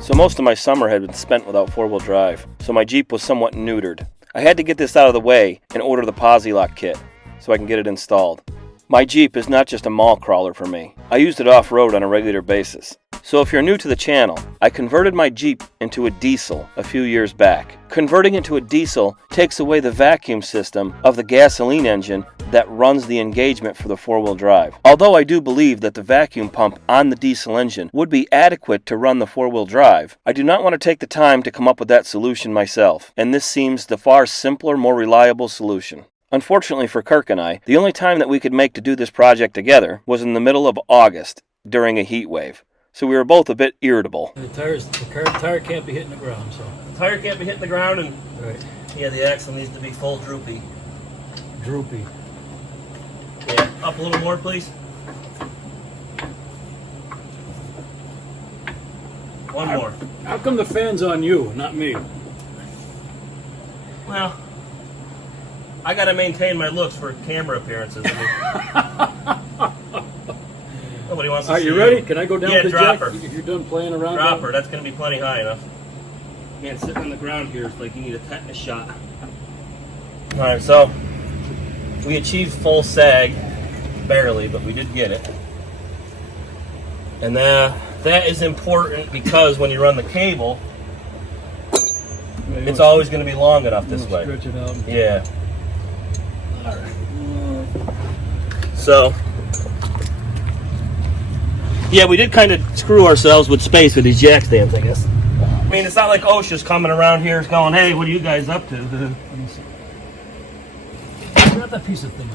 So most of my summer had been spent without four-wheel drive, so my Jeep was somewhat neutered. I had to get this out of the way and order the Posi-Lok kit so I can get it installed. My Jeep is not just a mall crawler for me. I used it off-road on a regular basis. So if you're new to the channel, I converted my Jeep into a diesel a few years back. Converting it to a diesel takes away the vacuum system of the gasoline engine that runs the engagement for the four-wheel drive. Although I do believe that the vacuum pump on the diesel engine would be adequate to run the four-wheel drive, I do not want to take the time to come up with that solution myself, and this seems the far simpler, more reliable solution. Unfortunately for Kirk and I, the only time that we could make to do this project together was in the middle of August during a heat wave. So we were both a bit irritable. The tire can't be hitting the ground, so. The tire can't be hitting the ground, and right. Yeah, the axle needs to be full droopy. Droopy. Yeah, up a little more, please. One more. How come the fan's on you, not me? Well, I gotta maintain my looks for camera appearances. Nobody wants to see. Are you ready? Can I go down yeah, the drop jack? her. If you're done playing around. Drop her. That's going to be plenty high enough. Man, sitting on the ground here is like you need a tetanus shot. Alright, so we achieved full sag. Barely, but we did get it. And that is important because when you run the cable, it's always going to be long enough this way. Stretch it out. Yeah. Alright. So, yeah, we did kind of screw ourselves with space with these jack stands, I guess. I mean, it's not like OSHA's coming around here going, hey, what are you guys up to? Grab that piece of thing.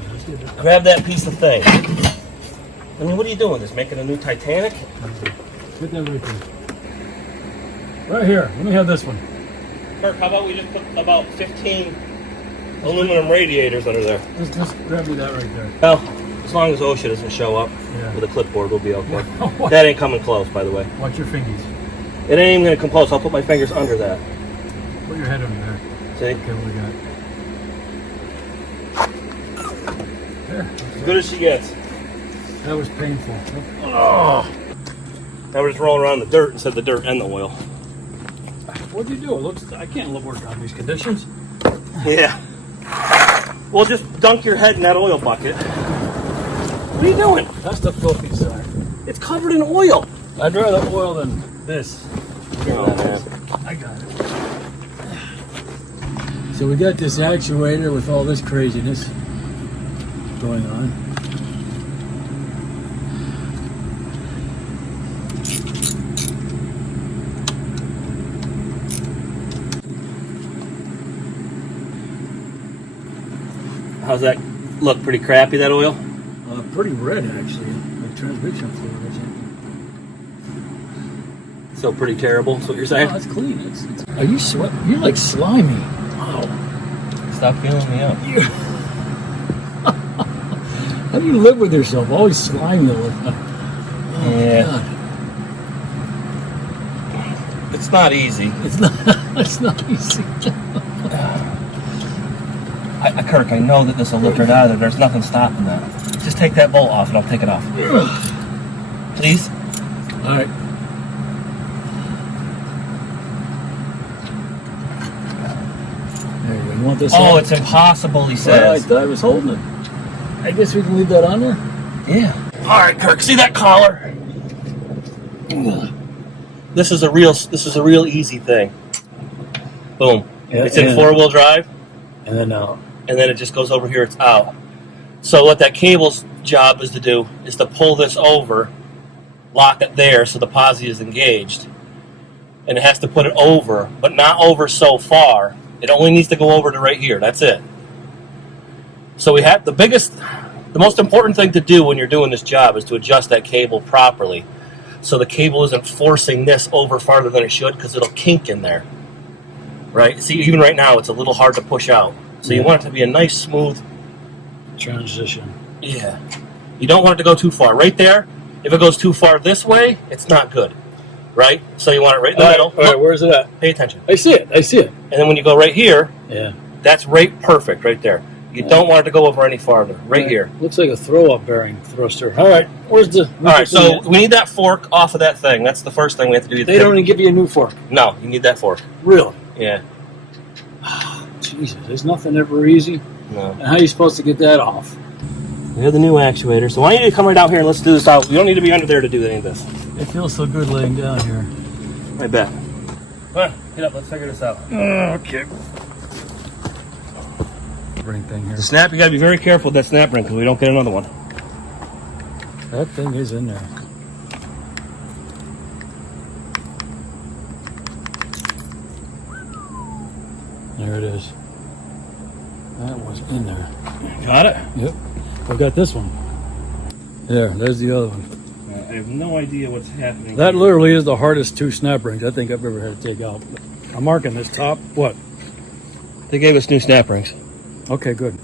Grab that piece of thing. I mean, what are you doing? Just making a new Titanic? Put that right there. Right here. Let me have this one. Kirk, how about we just put about 15 aluminum radiators under there? Just grab me that right there. Well, as long as OSHA doesn't show up with a clipboard, we'll be okay. That ain't coming close, by the way. Watch your fingers. It ain't even going to come close. I'll put my fingers under that. Put your head under there. See? Okay, what we got? There. As good as she gets. That was painful. Oh. Now we're just rolling around in the dirt instead of the dirt and the oil. What'd you do? It looks. I can't work on these conditions. Yeah. Well, just dunk your head in that oil bucket. What are you doing? That's the filthy side. It's covered in oil. I'd rather oil than this. Oh, man. I got it. So we got this actuator with all this craziness going on. How's that look? Pretty crappy, that oil? Pretty red, actually. Like transmission fluid or something. So pretty terrible, that's what you're saying? Oh, it's clean. It's, are you sweat? You're like slimy. Wow. Stop feeling me up. How do you live with yourself? Always slimy all the time. Oh, yeah. God. It's not easy. It's not. It's not easy. Kirk, I know that this will lift it out of there. There's nothing stopping that. Just take that bolt off and I'll take it off. Please? All right. There you go. You want this? Oh, on? it's impossible, he Well, says. I thought I was holding it. I guess we can leave that on there? Yeah. All right, Kirk, see that collar? This is a real easy thing. Boom. Yeah, it's in four-wheel drive. And then out. And then it just goes over here, it's out. So what that cable's job is to do is to pull this over, lock it there so the posi is engaged. And it has to put it over, but not over so far. It only needs to go over to right here. That's it. So we have the most important thing to do when you're doing this job is to adjust that cable properly. So the cable isn't forcing this over farther than it should because it'll kink in there. Right? See, even right now, it's a little hard to push out. So you want it to be a nice, smooth transition. Yeah. You don't want it to go too far. Right there, if it goes too far this way, it's not good. Right? So you want it right in the middle. All right, where's it at? Pay attention. I see it. I see it. And then when you go right here, yeah, that's right perfect right there. You don't want it to go over any farther. Right here. Looks like a throw-up bearing thruster. All right, where's the... All right, so we need that fork off of that thing. That's the first thing we have to do. They don't even give you a new fork? No, you need that fork. Really? Yeah. Jesus, there's nothing ever easy. No. And how are you supposed to get that off? We have the new actuator, so why don't you come right out here and let's do this out. You don't need to be under there to do any of this. It feels so good laying down here. I bet. Come on, get up, let's figure this out. Okay. Ring thing here. The snap, you gotta be very careful with that snap ring because we don't get another one. That thing is in there. There it is. That was in there. Got it? Yep. I've got this one. There's the other one. I have no idea what's happening. That literally is the hardest 2 snap rings I think I've ever had to take out. I'm marking this top. What? They gave us new snap rings. Okay, good.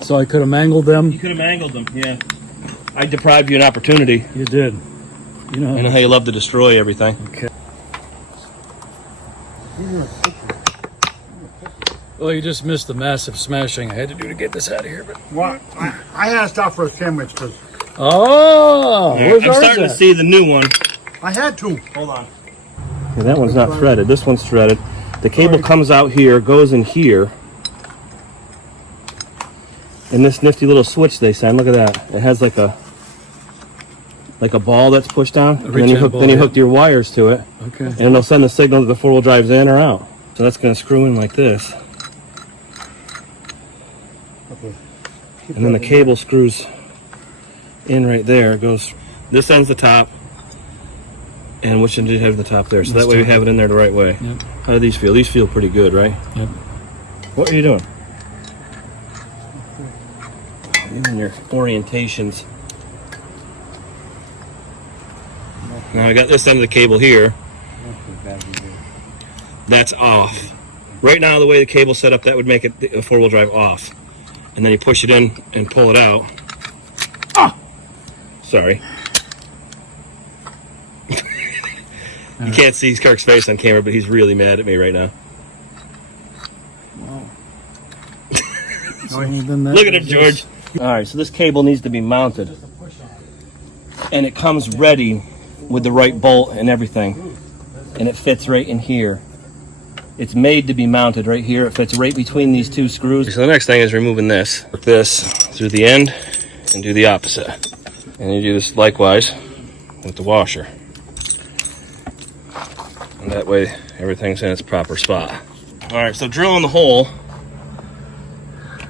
So I could have mangled them? You could have mangled them, yeah. I deprived you an opportunity. You did. You know. I know how you love to destroy everything. Okay. Well, you just missed the massive smashing I had to do to get this out of here. But Well, I had to stop for a sandwich because oh, Yeah, where's I'm ours starting at? to see the new one. I had to. Hold on. Yeah, that one's not threaded. This one's threaded. The cable comes out here, goes in here. And this nifty little switch they send, look at that. It has like a ball that's pushed down. And then you hook your wires to it. Okay. And it'll send the signal that the 4-wheel drive's in or out. So that's going to screw in like this. Okay. And then the cable screws in right there. It goes, this end's the top. And which end do you have the top there? So that way we have it in there the right way. Yep. How do these feel? These feel pretty good, right? Yep. What are you doing? You and your orientations. Now I got this end of the cable here. That's off. Right now, the way the cable's set up, that would make it a 4-wheel drive off. And then you push it in and pull it out. Ah! Sorry. You can't see Kirk's face on camera, but he's really mad at me right now. Wow. Look at him, George. All right, so this cable needs to be mounted. And it comes ready with the right bolt and everything. And it fits right in here. It's made to be mounted right here. It fits right between these 2 screws. So the next thing is removing this. Work this through the end and do the opposite. And you do this likewise with the washer. And that way everything's in its proper spot. All right, so drilling the hole.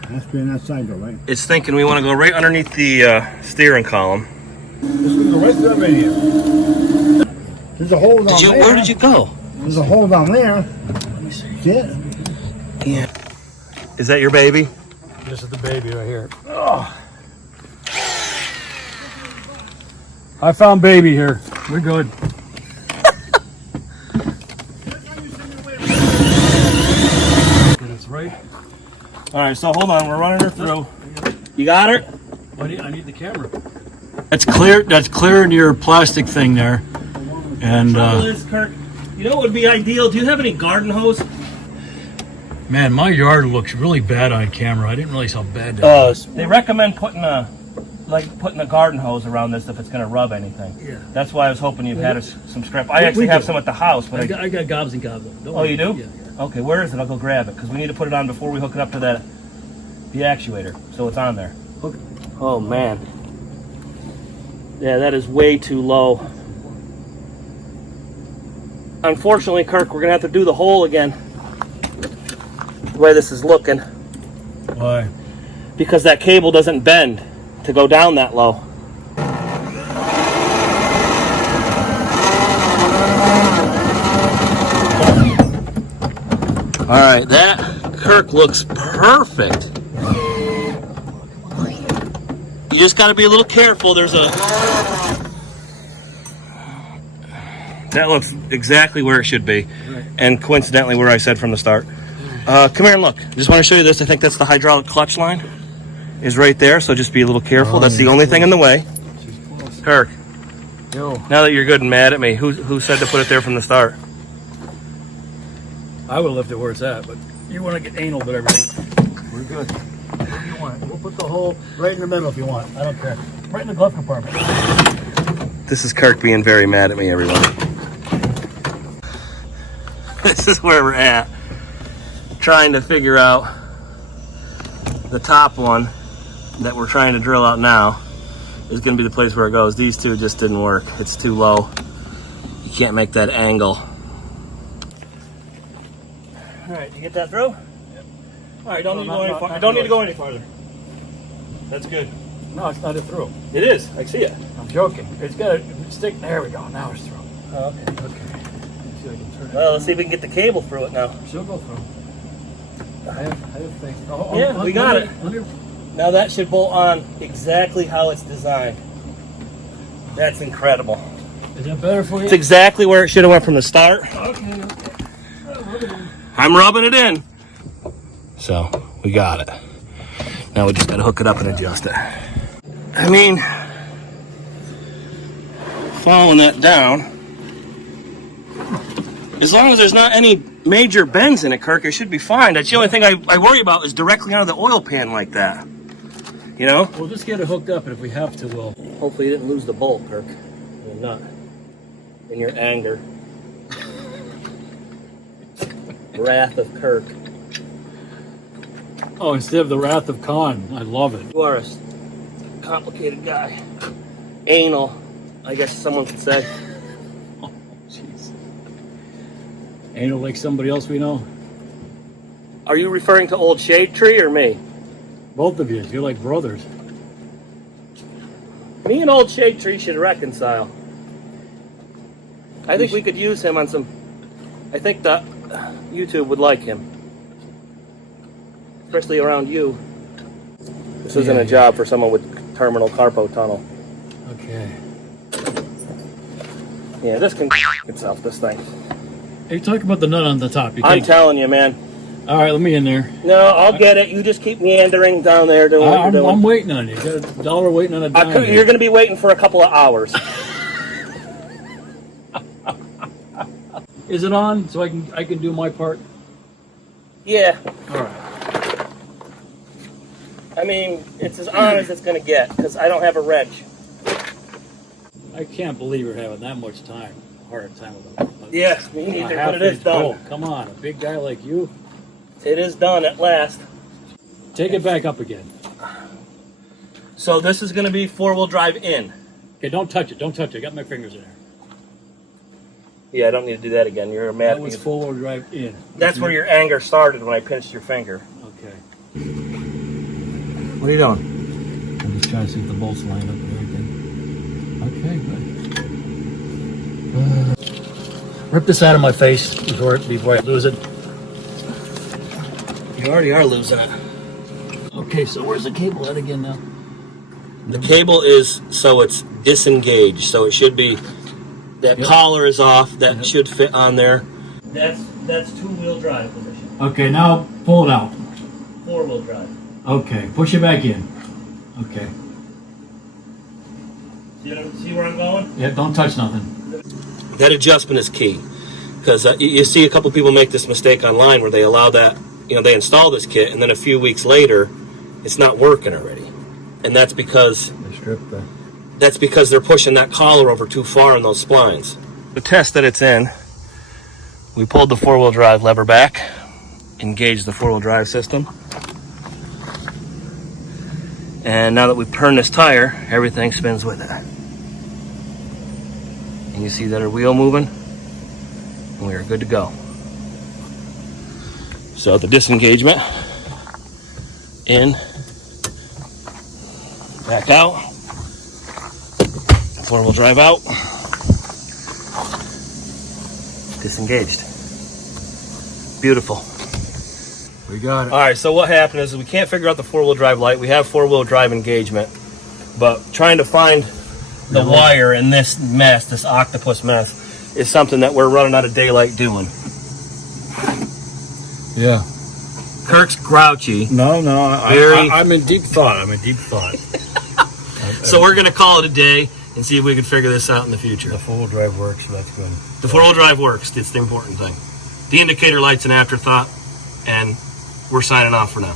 That's being that side though, right? It's thinking we want to go right underneath the steering column. This is the rest of them in here. There's a hole down there. Where did you go? There's a hole down there. Let me see. See it? Yeah. Is that your baby? This is the baby right here. Oh. I found baby here. We're good. It's right. All right, so hold on. We're running her through. You got her? I need the camera. That's clear. That's clearing your plastic thing there. And Trouble is, Kirk, you know what would be ideal? Do you have any garden hose? man, my yard looks really bad on camera. I didn't realize how bad that was. They recommend putting a garden hose around this if it's going to rub anything. Yeah. That's why I was hoping you had some scrap. I actually have some at the house, but I got gobs and gobs. Oh, you do? Yeah. Okay, where is it? I'll go grab it because we need to put it on before we hook it up to the actuator, so it's on there. Okay. Oh man. Yeah, that is way too low. Unfortunately, Kirk, we're gonna have to do the hole again. The way this is looking. Why? Because that cable doesn't bend to go down that low. All right, that Kirk looks perfect. You just got to be a little careful. That looks exactly where it should be, right. And coincidentally where I said from the start. Come here and look. Just want to show you this. I think that's the hydraulic clutch line is right there, so just be a little careful. That's the only thing in the way. Kirk, now that you're good and mad at me, who said to put it there from the start? I would have left it where it's at, but You want to get anal with everything. We're good. Whatever you want. We'll put the hole right in the middle if you want. I don't care. Right in the glove compartment. This is Kirk being very mad at me, everyone. This is where we're at. Trying to figure out the top one that we're trying to drill out now is going to be the place where it goes. These two just didn't work. It's too low. You can't make that angle. All right, you get that through? Yep. All right, don't need to go any farther. Don't need to go any farther. That's good. No, it's not through. It is. I see it. I'm joking. It's got a stick. There we go. Now it's through. Oh, okay. Okay. Let's see if I can turn it. Well, let's see if we can get the cable through it now. She'll go through. I have faith. Yeah, we got it. Now that should bolt on exactly how it's designed. That's incredible. Is that better for you? It's exactly where it should have went from the start. Okay. I'm rubbing it in. So, we got it. Now we just gotta hook it up and adjust it. I mean, following that down, as long as there's not any major bends in it, Kirk, it should be fine. That's the only thing I worry about is directly out of the oil pan like that. You know? We'll just get it hooked up, and if we have to, we'll... Hopefully you didn't lose the bolt, Kirk. You're not. In your anger. Wrath of Kirk. Oh, instead of the Wrath of Khan. I love it. You are a complicated guy. Anal, I guess someone could say. Oh, jeez. Anal like somebody else we know? Are you referring to Old Shade Tree or me? Both of you. You're like brothers. Me and Old Shade Tree should reconcile. I think we could use him on some... I think that YouTube would like him. Especially around you. This isn't a job for someone with terminal carpo tunnel. Okay. Yeah, this can itself, this thing. Hey, talk about the nut on the top. I'm telling you, man. All right, let me in there. No, I'll get it. You just keep meandering down there doing what you're doing. I'm waiting on you. You got a dollar waiting on a dime. You're going to be waiting for a couple of hours. Is it on so I can do my part? Yeah. All right. I mean, it's as on as it's going to get because I don't have a wrench. I can't believe you're having that much time. Hard time with it. Yeah, me neither, but it is done. Oh, come on, a big guy like you. It is done at last. Take it back up again. So this is going to be four-wheel drive in. Okay, don't touch it. Don't touch it. I got my fingers in there. Yeah, I don't need to do that again. You're mad at That me. was four-wheel drive in. That's where your anger started when I pinched your finger. Okay. What are you doing? I'm just trying to see if the bolts line up and everything. Okay, good. Rip this out of my face before I lose it. You already are losing it. Okay, so where's the cable at again now? The cable is so it's disengaged, so it should be that collar is off. That should fit on there. That's two-wheel drive position. Okay, now pull it out. Four-wheel drive. Okay, push it back in. Okay. See where I'm going? Yeah, don't touch nothing. That adjustment is key because you see a couple people make this mistake online where they allow that, they install this kit and then a few weeks later it's not working already, and that's because they're pushing that collar over too far in those splines. To test that it's in, we pulled the four-wheel drive lever back, engaged the four-wheel drive system, and now that we've turned this tire, everything spins with it. And you see that our wheel moving, and we are good to go. So the disengagement, in, back out, four-wheel drive out, disengaged. Beautiful. We got it. All right, so what happened is we can't figure out the four-wheel drive light. We have four-wheel drive engagement, but trying to find the wire in this mess, this octopus mess, is something that we're running out of daylight doing. Yeah. Kirk's grouchy. No, I'm in deep thought. So we're going to call it a day and see if we can figure this out in the future. The four-wheel drive works, so that's good. The four-wheel drive works. It's the important thing. The indicator light's an afterthought. and we're signing off for now.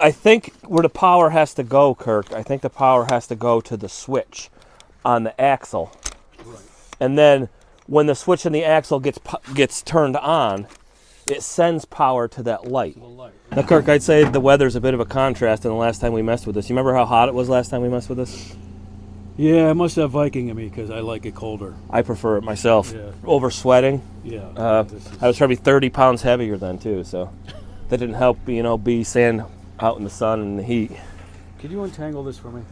I think where the power has to go, Kirk, I think the power has to go to the switch on the axle. Right. And then when the switch in the axle gets turned on, it sends power to that light. Now, Kirk, I'd say the weather's a bit of a contrast in the last time we messed with this. You remember how hot it was last time we messed with this? Yeah, I must have Viking in me because I like it colder. I prefer it myself. Yeah. Over sweating. Yeah. I was probably 30 pounds heavier then, too, so that didn't help, be sand out in the sun and the heat. Could you untangle this for me?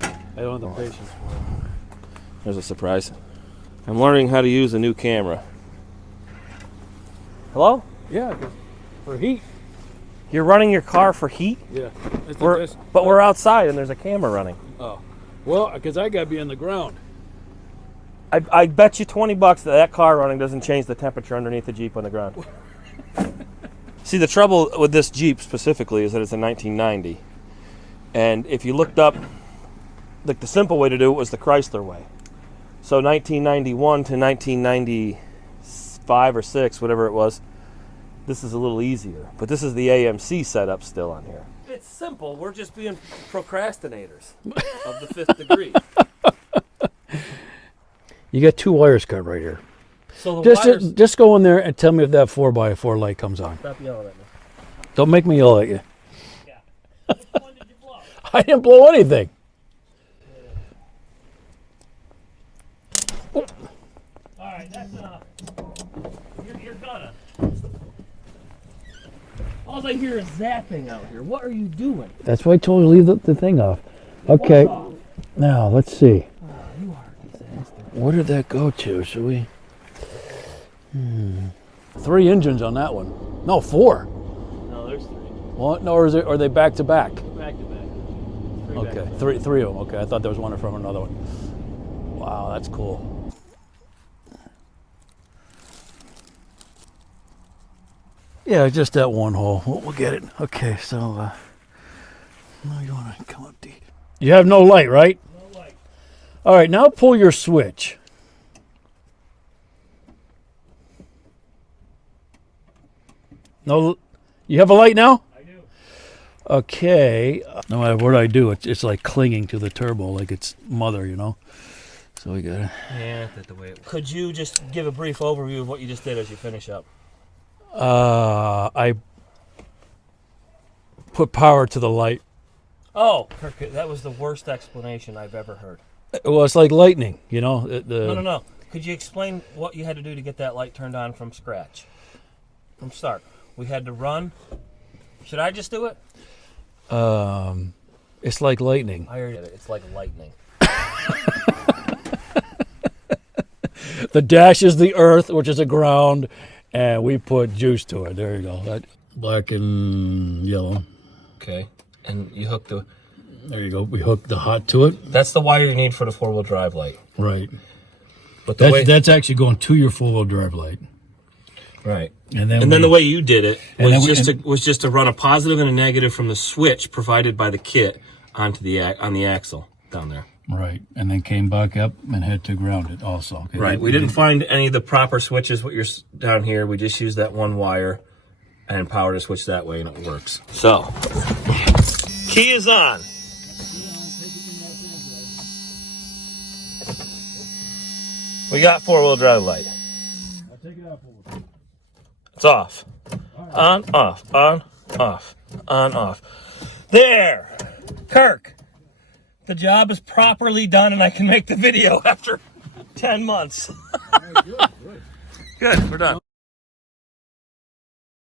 I don't have the patience for it. There's a surprise. I'm learning how to use a new camera. Hello? Yeah, for heat. You're running your car for heat? Yeah. But we're outside and there's a camera running. Oh. Well, because I got to be on the ground. I bet you $20 that car running doesn't change the temperature underneath the Jeep on the ground. See, the trouble with this Jeep specifically is that it's a 1990. And if you looked up, like the simple way to do it was the Chrysler way. So 1991 to 1995 or 6, whatever it was, this is a little easier. But this is the AMC setup still on here. It's simple. We're just being procrastinators of the 5th degree. You got 2 wires cut right here. So the Just go in there and tell me if that 4x4 light comes on. Stop yelling at me. Don't make me yell at you. Yeah. Which one did you blow? I didn't blow anything. All right, that's enough. You're gonna. All I hear is zapping out here. What are you doing? That's why I told you to leave the thing off. Okay. Now, let's see. Oh, you are a disaster. Where did that go to? Should we? 3 engines on that one. No, 4. No, there's 3. What? No, or are they back to back? Back to back. Okay, three of them. Okay, I thought there was one from another one. Wow, that's cool. Yeah, just that one hole. We'll get it. Okay, so now you want to come up deep. You have no light, right? No light. All right, now pull your switch. No, you have a light now? I do. Okay. No matter what I do, it's like clinging to the turbo, like it's mother, So we gotta. Yeah, that's the way it was. Could you just give a brief overview of what you just did as you finish up? I put power to the light. Oh, Kirk, that was the worst explanation I've ever heard. Well, it's like lightning, No. Could you explain what you had to do to get that light turned on from scratch? From start. We had to run. Should I just do it? It's like lightning. I heard it. It's like lightning. The dash is the earth, which is the ground, and we put juice to it. There you go. That black and yellow. Okay. And you hook the... There you go. We hooked the hot to it. That's the wire you need for the four-wheel drive light. Right. But that's actually going to your four-wheel drive light. Right. And then the way you did it was just to run a positive and a negative from the switch provided by the kit onto on the axle down there. Right. And then came back up and had to ground it also. Okay. Right. We didn't find any of the proper switches. What you're down here, we just used that one wire and power to switch that way, and it works. So, key is on. We got four-wheel drive light. I'll take it out for you. It's off. On, off, on, off, on, off. There! Kirk! The job is properly done and I can make the video after 10 months. Good. Good, we're done.